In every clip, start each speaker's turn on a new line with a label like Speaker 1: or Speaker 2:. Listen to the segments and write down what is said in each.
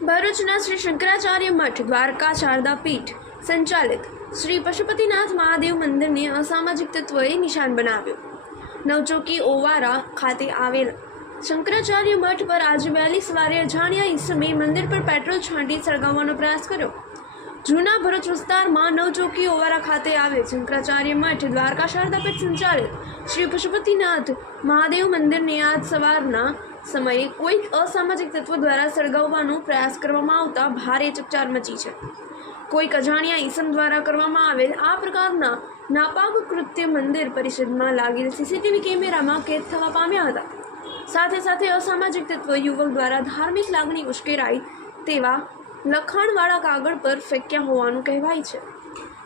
Speaker 1: ભરૂચના શ્રી શંકરાચાર્ય મઠ, દ્વારકા શારદા પીઠ સંચાલિત શ્રી પશુપતિનાથ મહાદેવ મંદિરને અસામાજિક તત્વોએ નિશાન બનાવ્યું. નવચોકી ઓવારા ખાતે આવેલ શંકરાચાર્ય મઠ પર આજે વહેલી સવારે અજાણ્યા ઈસમે મંદિર પર પેટ્રોલ છાંટી સળગાવવાનો પ્રયાસ કર્યો. જૂના ભરૂચ વિસ્તારમાં નવચોકી ઓવારા ખાતે આવેલ શંકરાચાર્ય મઠ, દ્વારકા શારદા પીઠ સંચાલિત શ્રી પશુપતિનાથ મહાદેવ મંદિરને આજ સવારના સમયે કોઈક અસામાજિક તત્વો દ્વારા સળગાવવાનો પ્રયાસ કરવામાં આવતા ભારે ચકચાર મચી છે. કોઈક અજાણ્યા ઈસમ દ્વારા કરવામાં આવેલ આ પ્રકારના નાપાક કૃત્ય મંદિર પરિષદમાં લાગેલ સીસીટીવી કેમેરામાં કેદ થવા પામ્યા હતા. સાથે સાથે અસામાજિક તત્વ યુવક દ્વારા ધાર્મિક લાગણી ઉશ્કેરાઈ તેવા લખાણવાળા કાગળ પર ફેંક્યા હોવાનું કહેવાય છે.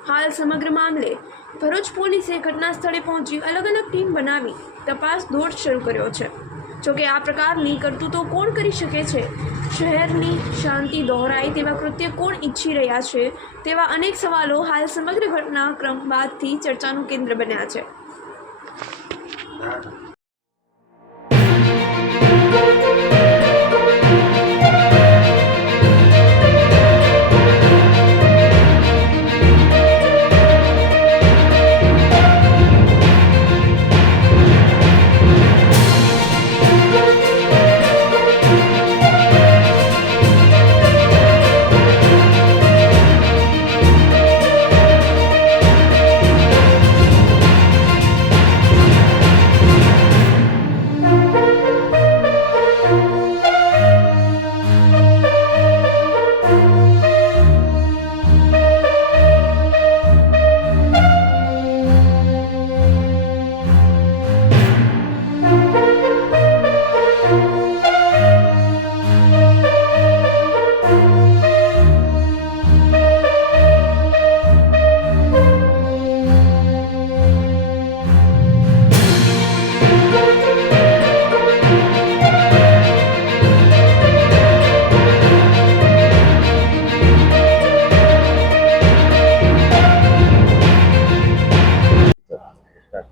Speaker 1: હાલ સમગ્ર મામલે ભરૂચ પોલીસે ઘટના સ્થળે પહોંચી અલગ અલગ ટીમ બનાવી તપાસ દોડ શરૂ કર્યો છે. જોકે આ પ્રકારની કરતૂતો કોણ કરી શકે છે? શહેરની શાંતિ દોહરાય તેવા કૃત્ય કોણ ઈચ્છી રહ્યા છે? તેવા અનેક સવાલો હાલ સમગ્ર ઘટનાક્રમ બાદથી ચર્ચાનું કેન્દ્ર બન્યા છે.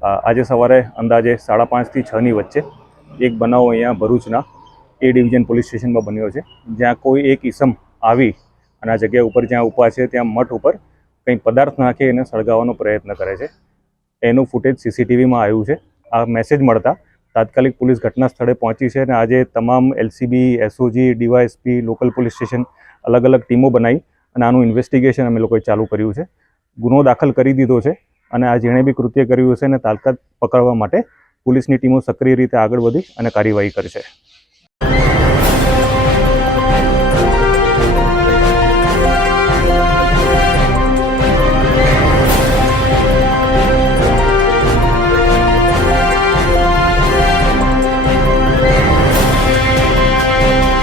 Speaker 2: આજે સવારે અંદાજે સાડા પાંચથી છની વચ્ચે એક બનાવ અહીંયા ભરૂચના એ ડિવિઝન પોલીસ સ્ટેશનમાં બન્યો છે. જ્યાં કોઈ એક ઈસમ આવી અને આ જગ્યા ઉપર જ્યાં ઊભા છે, ત્યાં મઠ ઉપર કંઈ પદાર્થ નાખી એને સળગાવવાનો પ્રયત્ન કરે છે. એનું ફૂટેજ સીસીટીવીમાં આવ્યું છે. આ મેસેજ મળતા તાત્કાલિક પોલીસ ઘટના સ્થળે પહોંચી છે અને આજે તમામ LCB, SOG, DYSP, local police station અલગ અલગ ટીમો બનાવી અને આનું ઇન્વેસ્ટિગેશન અમે લોકોએ ચાલુ કર્યું છે. ગુનો દાખલ કરી દીધો છે. અને આ જેણે બી કૃત્ય કર્યું હશે એને તાત્કાલિક પકડવા માટે, પોલીસની ટીમો સક્રિય રીતે આગળ વધી અને કાર્યવાહી કરશે